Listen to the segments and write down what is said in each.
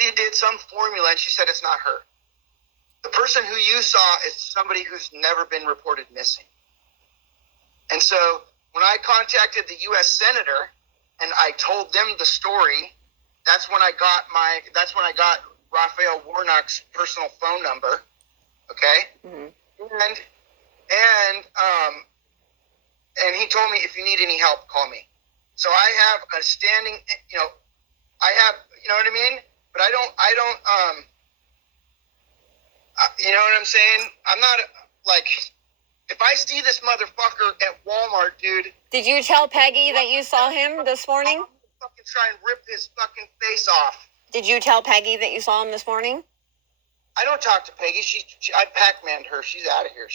she did some formula, and she said it's not her. The person who you saw is somebody who's never been reported missing. And so when I contacted the U.S. Senator and I told them the story, that's when I got Rafeal Warnock's personal phone number. Okay? Mm-hmm. And he told me, if you need any help, call me. So I have a standing, you know what I mean? But I don't, you know what I'm saying? I'm not, like, if I see this motherfucker at Walmart, dude. Did you tell Peggy that you saw him this morning? I'm fucking try and rip his fucking face off. Did you tell Peggy that you saw him this morning? I don't talk to Peggy. I pacmanned her. She's out of here.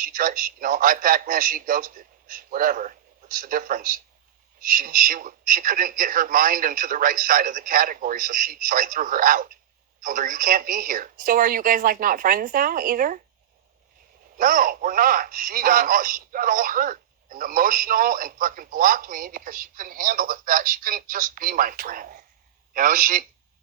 I pacmanned, she ghosted. Whatever. What's the difference? She couldn't get her mind into the right side of the category, so I threw her out. Told her, you can't be here. So are you guys like not friends now either? No, we're not. She got all hurt and emotional and fucking blocked me because she couldn't handle the fact she couldn't just be my friend. You know,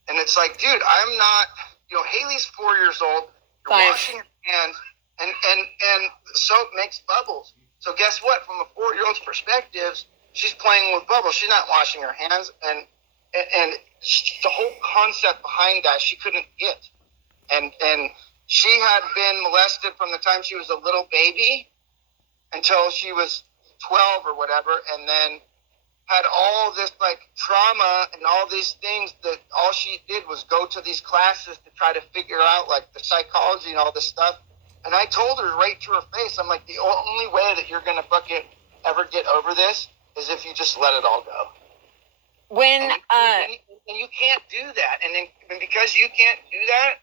and it's like, dude, I'm not, you know, Haley's 4 years old. You're washing your hands and soap makes bubbles. So guess what? From a 4-year-old's perspective, she's playing with bubbles. She's not washing her hands, and the whole concept behind that she couldn't get. And she had been molested from the time she was a little baby until she was 12 or whatever, and then had all this like trauma and all these things that all she did was go to these classes to try to figure out like the psychology and all this stuff. And I told her right to her face, I'm like, the only way that you're gonna fucking ever get over this is if you just let it all go. And you can't do that. And because you can't do that,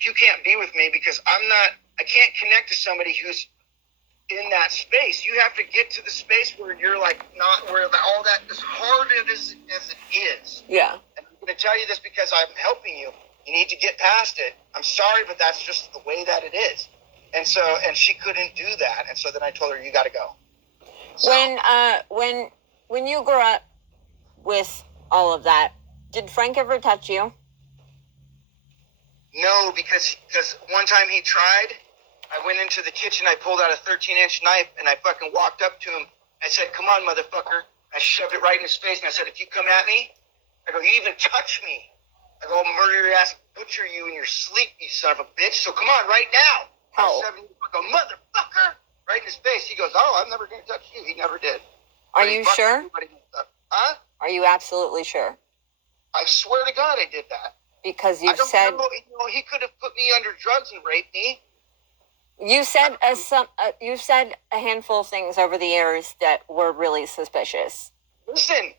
you can't be with me because I can't connect to somebody who's in that space. You have to get to the space where you're like not where all that, as hard as it is. Yeah. And I'm going to tell you this because I'm helping you. You need to get past it. I'm sorry, but that's just the way that it is. And she couldn't do that. And so then I told her, you got to go. So, when you grew up with all of that, did Frank ever touch you? No, because one time he tried. I went into the kitchen, I pulled out a 13-inch knife, and I fucking walked up to him. I said, come on, motherfucker. I shoved it right in his face, and I said, if you come at me, I go, you even touch me, I go, I'll murder your ass, butcher you in your sleep, you son of a bitch. So come on, right now. Oh. I go, motherfucker, right in his face. He goes, oh, I'm never going to touch you. He never did. Are you sure? Huh? Are you absolutely sure? I swear to God I did that. Because you said... he could have put me under drugs and raped me. You said a handful of things over the years that were really suspicious. Listen,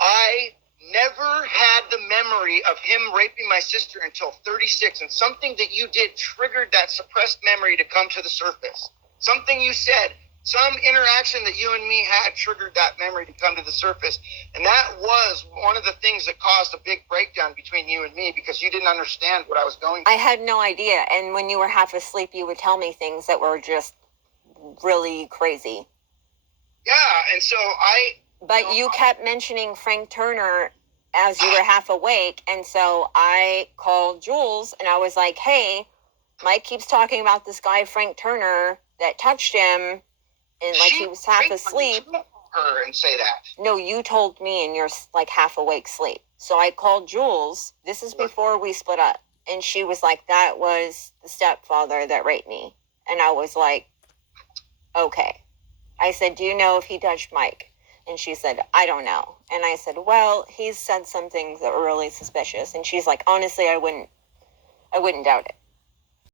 I never had the memory of him raping my sister until 36, and something that you did triggered that suppressed memory to come to the surface. Something you said, some interaction that you and me had triggered that memory to come to the surface. And that was one of the things that caused a big breakdown between you and me because you didn't understand what I was going through. I had no idea. And when you were half asleep, you would tell me things that were just really crazy. Yeah, and so But you kept mentioning Frank Turner as you were half awake. And so I called Jules and I was like, hey, Mike keeps talking about this guy, Frank Turner, that touched him. And like he was half asleep. Her and say that. No, you told me in your like half awake sleep. So I called Jules. This is before we split up. And she was like, that was the stepfather that raped me. And I was like, okay. I said, do you know if he touched Mike? And she said, I don't know. And I said, well, he's said some things that were really suspicious. And she's like, honestly, I wouldn't doubt it.